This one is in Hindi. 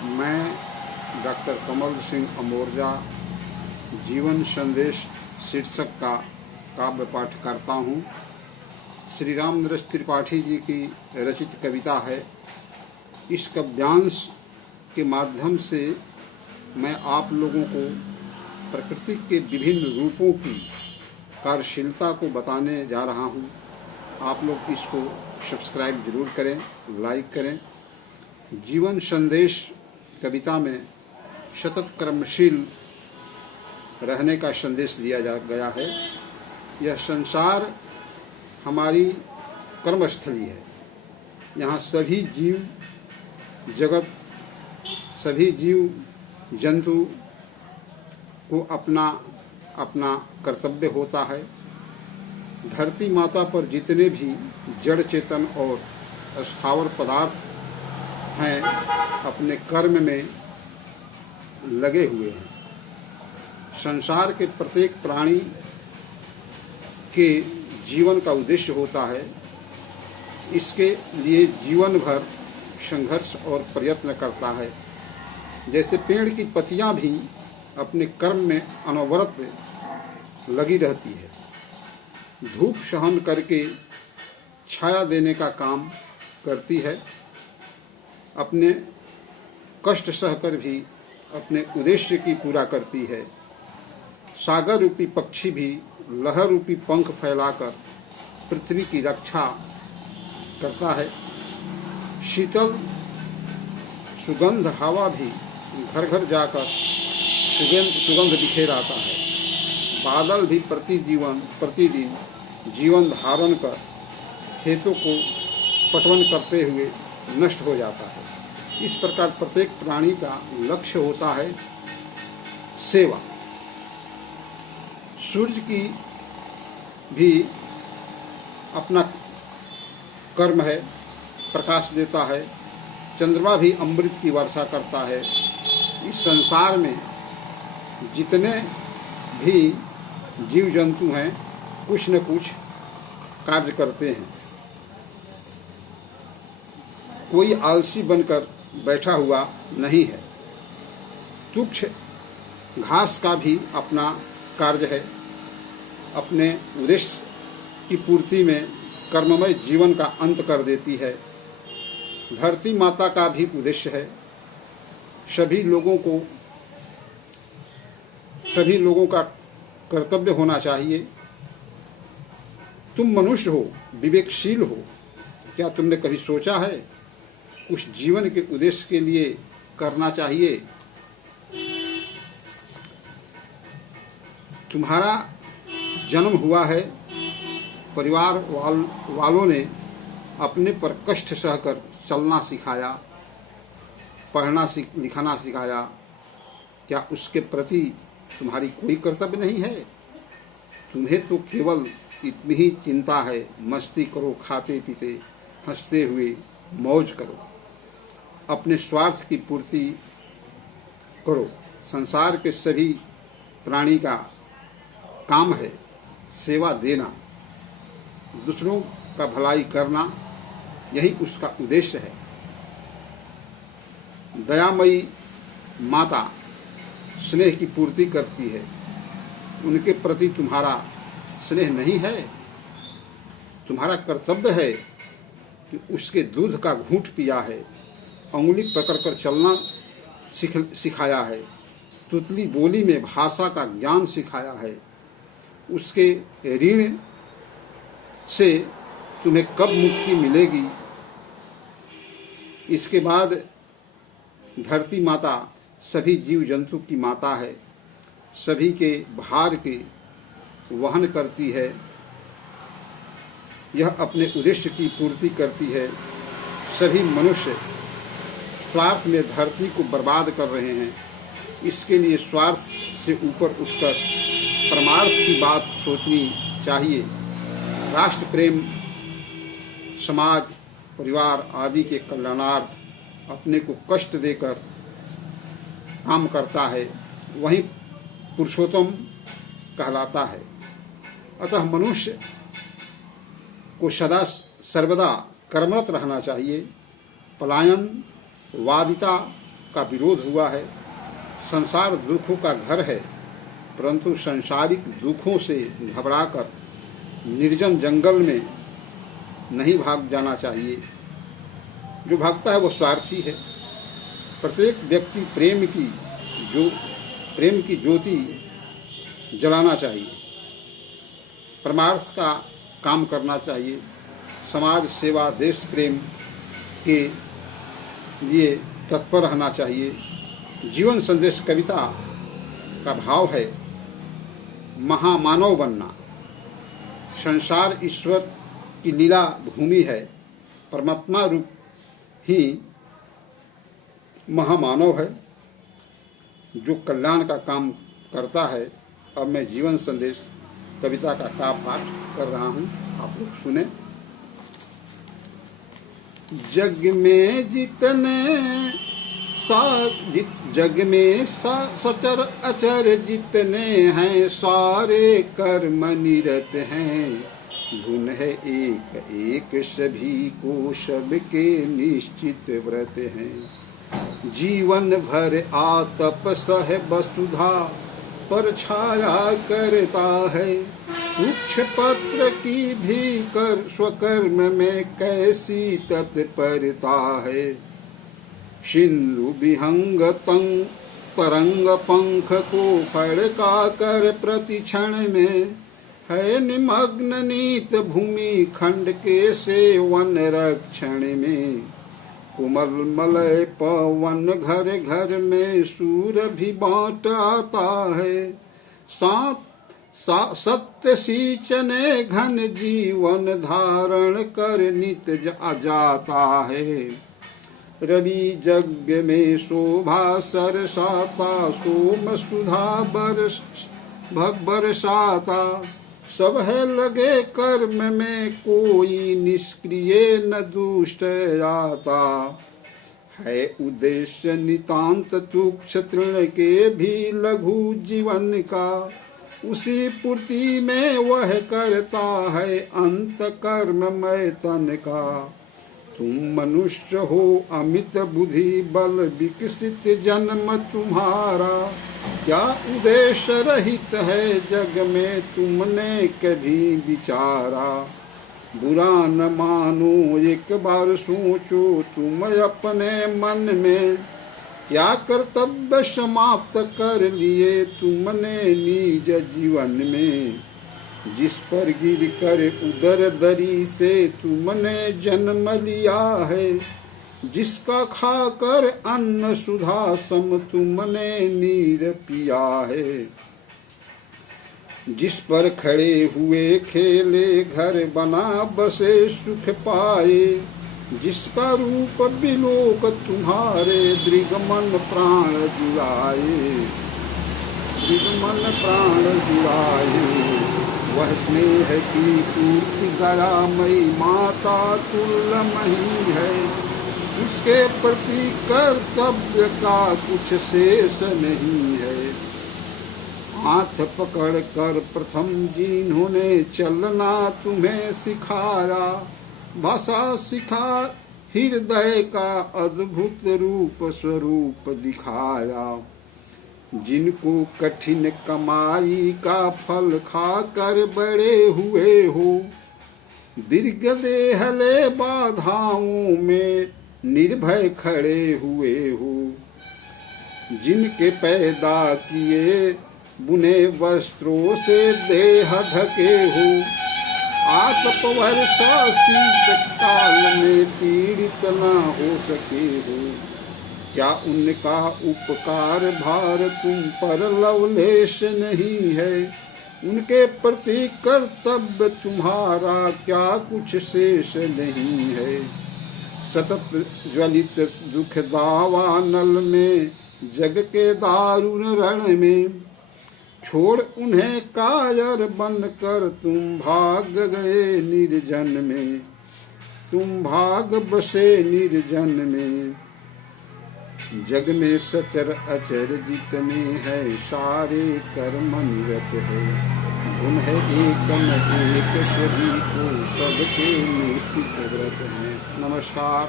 मैं डॉक्टर कमल सिंह अमोरजा जीवन संदेश शीर्षक का काव्य पाठ करता हूँ। श्री राम नरेश त्रिपाठी जी की रचित कविता है। इस काव्यांश के माध्यम से मैं आप लोगों को प्रकृति के विभिन्न रूपों की कार्यशीलता को बताने जा रहा हूँ। आप लोग इसको सब्सक्राइब जरूर करें, लाइक करें। जीवन संदेश कविता में सतत कर्मशील रहने का संदेश दिया गया है। यह संसार हमारी कर्मस्थली है। यहाँ सभी जीव जगत, सभी जीव जंतु को अपना अपना कर्तव्य होता है। धरती माता पर जितने भी जड़ चेतन और स्थावर पदार्थ हैं अपने कर्म में लगे हुए हैं। संसार के प्रत्येक प्राणी के जीवन का उद्देश्य होता है। इसके लिए जीवन भर संघर्ष और प्रयत्न करता है। जैसे पेड़ की पत्तियां भी अपने कर्म में अनवरत लगी रहती है। धूप सहन करके छाया देने का काम करती है। अपने कष्ट सहकर भी अपने उद्देश्य की पूरा करती है। सागर रूपी पक्षी भी लहर रूपी पंख फैलाकर पृथ्वी की रक्षा करता है। शीतल सुगंध हवा भी घर घर जाकर सुगंध बिखेराता है। बादल भी प्रतिदिन जीवन धारण कर खेतों को पटवन करते हुए नष्ट हो जाता है। इस प्रकार प्रत्येक प्राणी का लक्ष्य होता है सेवा। सूर्य की भी अपना कर्म है, प्रकाश देता है। चंद्रमा भी अमृत की वर्षा करता है। इस संसार में जितने भी जीव जंतु हैं कुछ न कुछ कार्य करते हैं। कोई आलसी बनकर बैठा हुआ नहीं है। तुच्छ घास का भी अपना कार्य है। अपने उद्देश्य की पूर्ति में कर्ममय जीवन का अंत कर देती है। धरती माता का भी उद्देश्य है। सभी लोगों का कर्तव्य होना चाहिए। तुम मनुष्य हो, विवेकशील हो। क्या तुमने कभी सोचा है कुछ जीवन के उद्देश्य के लिए करना चाहिए? तुम्हारा जन्म हुआ है। परिवार वालों ने अपने पर कष्ट सहकर चलना सिखाया, पढ़ना लिखना सिखाया। क्या उसके प्रति तुम्हारी कोई कर्तव्य नहीं है? तुम्हें तो केवल इतनी ही चिंता है, मस्ती करो, खाते पीते हंसते हुए मौज करो, अपने स्वार्थ की पूर्ति करो। संसार के सभी प्राणी का काम है सेवा देना, दूसरों का भलाई करना, यही उसका उद्देश्य है। दयामयी माता स्नेह की पूर्ति करती है। उनके प्रति तुम्हारा स्नेह नहीं है? तुम्हारा कर्तव्य है कि उसके दूध का घूंट पिया है, अंगुली पकड़कर चलना सिखाया है, तुतली बोली में भाषा का ज्ञान सिखाया है। उसके ऋण से तुम्हें कब मुक्ति मिलेगी? इसके बाद धरती माता सभी जीव जंतु की माता है। सभी के भार के वहन करती है। यह अपने उद्देश्य की पूर्ति करती है। सभी मनुष्य स्वार्थ में धरती को बर्बाद कर रहे हैं। इसके लिए स्वार्थ से ऊपर उठकर परमार्थ की बात सोचनी चाहिए। राष्ट्र प्रेम, समाज, परिवार आदि के कल्याणार्थ अपने को कष्ट देकर काम करता है, वही पुरुषोत्तम कहलाता है। अतः मनुष्य को सदा सर्वदा कर्मरत रहना चाहिए। पलायन वादिता का विरोध हुआ है। संसार दुखों का घर है, परंतु संसारिक दुखों से घबराकर निर्जन जंगल में नहीं भाग जाना चाहिए। जो भागता है वो स्वार्थी है। प्रत्येक व्यक्ति प्रेम की ज्योति जलाना चाहिए, परमार्थ का काम करना चाहिए, समाज सेवा देश प्रेम के लिए तत्पर रहना चाहिए। जीवन संदेश कविता का भाव है महामानव बनना। संसार ईश्वर की लीला भूमि है, परमात्मा रूप ही महामानव है जो कल्याण का काम करता है। अब मैं जीवन संदेश कविता का काव्य पाठ कर रहा हूँ, आप लोग सुने। जग में सचर अचर जितने हैं, सारे कर्म निरत हैं। धुन है एक एक सभी को, सबके निश्चित व्रत हैं। जीवन भर आतप सह वसुधा पर छाया करता है। वृक्ष पत्र की भी कर स्वकर्म में कैसी तत्परता है। सिंधु विहंग तरंग पंख को फड़का कर प्रति क्षण में है निमग्न नीत भूमि खंड के सेवन रक्षण में। कुमल मलय पवन घर घर में सूर भी बाँट आता है। सत्य सींचने घन जीवन धारण कर नित जाता है। रवि जग में शोभा सरसाता, सोम सुधा बरसाता। सब है लगे कर्म में, कोई निष्क्रिय न दुष्ट आता है। उद्देश्य नितांत तुक्ष तृण के भी लघु जीवन का, उसी पूर्ति में वह करता है अंत कर्ममय तन का। तुम मनुष्य हो अमित बुद्धि बल विकसित जन्म तुम्हारा, क्या उद्देश्य रहित है जग में तुमने कभी विचारा। बुरा न मानो एक बार सोचो तुम अपने मन में, क्या कर्तव्य समाप्त कर लिए तुमने निज जीवन में। जिस पर गिर कर उदर दरी से तुमने जन्म लिया है, जिसका खाकर अन्न सुधा सम तुमने नीर पिया है। जिस पर खड़े हुए खेले घर बना बसे सुख पाए, जिसका रूप बिलोक तुम्हारे दृगमन प्राण जुड़ाए। दृगमन प्राण जुड़ाए, वह स्नेह की पूर्ति दयामयी माता तुल्यमयी है। उसके प्रति कर्तव्य का कुछ शेष नहीं है। हाथ पकड़ कर प्रथम जिन्होंने चलना तुम्हें सिखाया, भाषा सिखा हृदय का अद्भुत रूप स्वरूप दिखाया। जिनको कठिन कमाई का फल खाकर बड़े हुए हो, दीर्घ देहले बाधाओं में निर्भय खड़े हुए हो। जिनके पैदा किए बुने वस्त्रों से देह ढके हो, आतप वर्षा शीत काल में पीड़ित न हो सके हो। क्या उनका उपकार भार तुम पर लवलेश नहीं है। उनके प्रति कर्तव्य तुम्हारा क्या कुछ शेष नहीं है। सतत ज्वलित दुख दावानल में जग के दारुण रण में, छोड़ उन्हें कायर बनकर तुम भाग गए निर्जन में। तुम भाग बसे निर्जन में। जग में सचर अचर जितने हैं, सारे कर्म निरत है। धुन है एकम एक सभी को, सबके निश्चित व्रत है। नमस्कार।